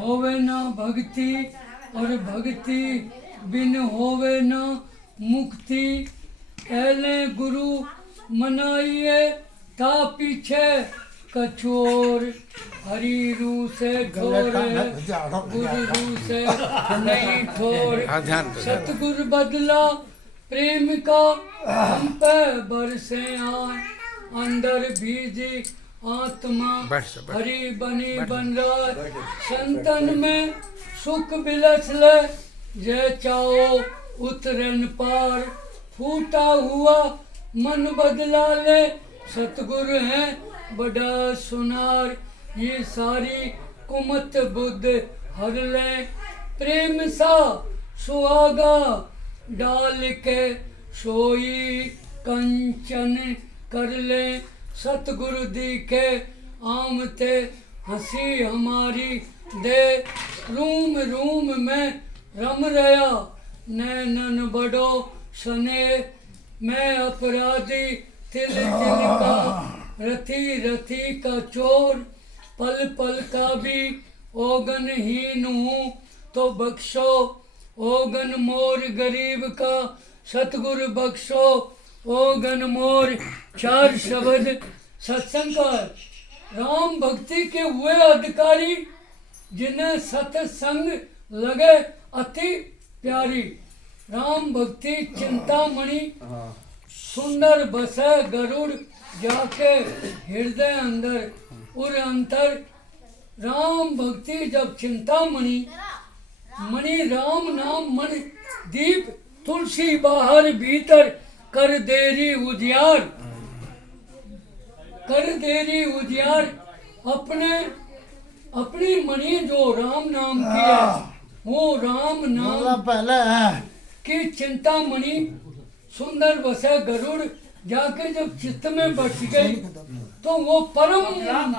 होवे न भक्ति और भक्ति बिन होवे न मुक्ति। पहले गुरु मनाइए ता पीछे कछोर। हरि रू से ठोर गुरु रू से नहीं ठोर। सतगुरु बदला प्रेम का हम पे बरसे आए। अंदर भीजी आत्मा हरि बनी बन रहा। संतन में सुख बिलस ले जय चाओ उतरन पार। फूटा हुआ मन बदला ले सतगुरु है बड़ा सुनार। ये सारी कुमत बुद्ध हर ले प्रेम सा सुहागा। डाल के सोई कंचन कर ले सतगुरु दिखे आमते। हंसी हमारी दे रूम रूम में रम रहा। नैनन बड़ो सने मैं अपराधी तिल तिल का रथी रथी का चोर। पल पल का भी ओगनहीन हूँ तो बख्शो ओगन मोर गरीब का। सतगुरु बख्शो ओगन मोर। चार शब्द सत्संग का। राम भक्ति के हुए अधिकारी जिन्हें सत्संग लगे अति प्यारी। राम भक्ति चिंतामणि सुंदर बसे गरुड़ जाके हृदय अंदर उर अंतर। राम भक्ति जब चिंतामणि मणि राम नाम मन दीप। तुलसी बाहर भीतर कर देरी उजियार। कर देरी उजियार। अपने अपनी मणि जो राम नाम की है वो राम नाम पहले की चिंतामणि सुंदर बसे गरुड़ जाके जब चित्त में बच गई तो वो परम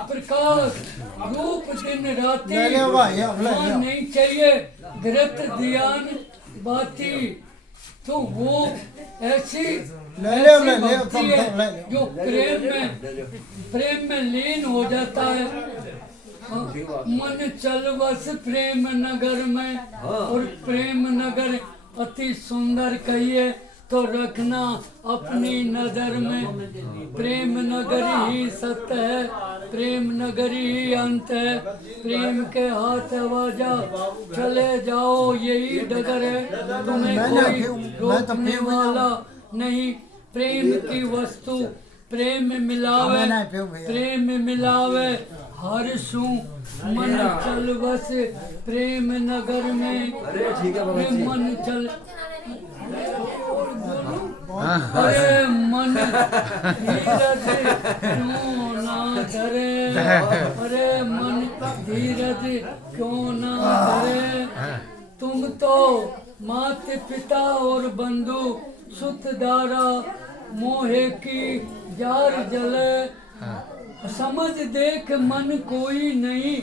प्रकाश रूप दिन राति। नहीं चाहिए धृत ध्यान बाती। तो वो ऐसी भक्ति है जो प्रेम में लीन हो जाता है। मन चल बस प्रेम नगर में। और प्रेम नगर अति सुंदर कहिए तो रखना अपनी नजर में। प्रेम नगर ही सत्य है प्रेम नगर ही अंत है। प्रेम के हाथ आवाजा चले जाओ यही डगर है। तुम्हें कोई रोकने वाला नहीं। प्रेम की वस्तु प्रेम मिलावे प्रेम मिलावे हर सू। मन चल बस प्रेम नगर में। मन चल अरे मन धीरज क्यों ना धरे। अरे मन धीरज क्यों ना धरे। तुम तो माता पिता और बंधु सुतदारा मोहे की जार जले। समझ देख मन कोई नहीं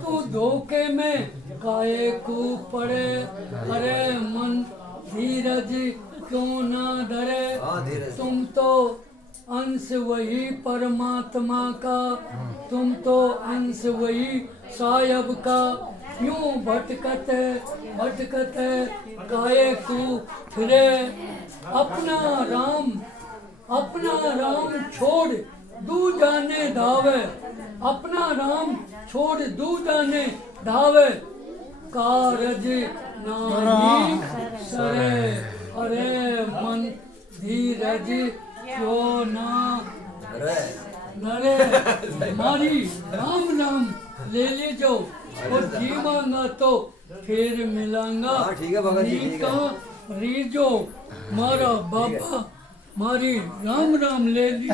तू धोखे में काहे को पड़े। अरे मन धीरज क्यों ना धरे। तुम तो अंश वही परमात्मा का। तुम तो अंश वही सायब का। यूं भटकत भटकत काहे को फिरे। अपना राम छोड़ दू जाने धावे। अपना राम छोड़ दू जाने धावे। कारज नाही सरे। अरे मन धीरज क्यों ना नरे। मारी राम नाम ले ले जाओ और जीवांगा तो फिर मिलांगा। रीजो मारा बाबा मारी राम राम ले ली।